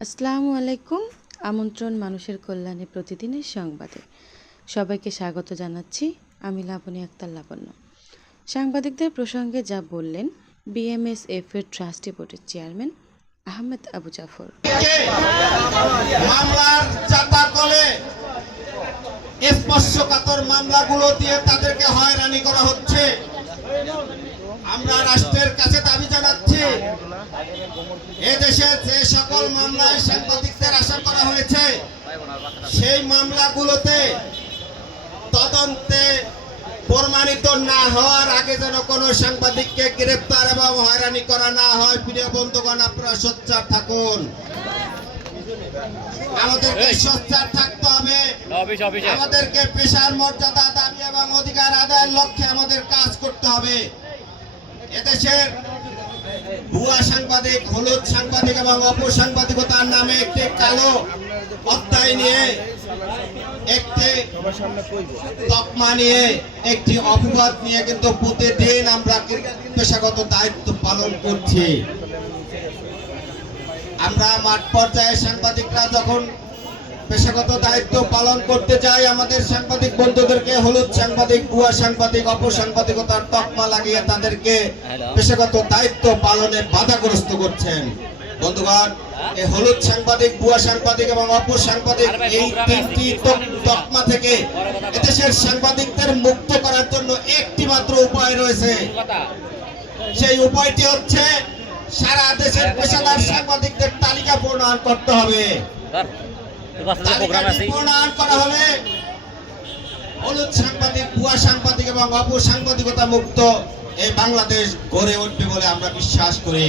আসসালামু আলাইকুম। আমন্ত্রণ মানুষের কল্যাণে প্রতিদিনের সংবাদে সবাইকে স্বাগত জানাচ্ছি। আমি লাবণী আক্তার লাবণ্য। সাংবাদিকদের প্রসঙ্গে যা বললেন বিএমএসএফ এর ট্রাস্টি বোর্ডের চেয়ারম্যান আহমেদ আবু জাফর। মামলার চাপা কলে স্পর্শকাতর মামলাগুলো দিয়ে তাদেরকে হয়রানি করা হচ্ছে। আমরা রাষ্ট্রের কাছে দাবি জানাচ্ছি, এদেশে যে সকল মামলায় সাংবাদিকদের আশা করা হয়েছে সেই মামলাগুলোতে তদন্তে প্রমাণিত না হওয়ার আগে যেন কোনো সাংবাদিককে গ্রেপ্তার এবং হয়রানি করা না হয়। প্রিয় বন্ধুগণ, আপনারা সোচ্চার থাকুন। আমাদেরকে সোচ্চার থাকতে হবে। আমাদেরকে পেশার মর্যাদা, দাবি এবং অধিকার আদায়ের লক্ষ্যে আমাদের কাজ করতে হবে। এদেশের ভুয়া সাংবাদিক, হলুদ সাংবাদিক এবং অপসাংবাদিকতার নামে একটি কালো অধ্যায় নিয়ে, একটি তকমা নিয়ে, একটি অপবাদ নিয়ে কিন্তু প্রতিদিন আমরা পেশাগত দায়িত্ব পালন করছি। আমরা মাঠ পর্যায়ে সাংবাদিকরা যখন পেশাগত দায়িত্ব পালন করতে যাই, আমাদের সাংবাদিক বন্ধুদেরকে হলুদ সাংবাদিক, ভুয়া সাংবাদিক, অপসাংবাদিকতার তকমা লাগিয়ে তাদেরকে পেশাগত দায়িত্ব পালনে বাধাগ্রস্ত করছেন। বন্ধুগণ, এই হলুদ সাংবাদিক, ভুয়া সাংবাদিক এবং অপসাংবাদিক, এই তিনটি তকমা থেকে এদেশের সাংবাদিকদের মুক্ত করার জন্য একটি মাত্র উপায় রয়েছে। সেই উপায়টি হচ্ছে সারা দেশের পেশাদার সাংবাদিকদের তালিকা প্রণয়ন করতে হবে। প্রণয়ন করা হলে হলুদ সাংবাদিক, ভুয়া সাংবাদিক এবং অপসাংবাদিকতা মুক্ত এই বাংলাদেশ গড়ে উঠবে বলে আমরা বিশ্বাস করি।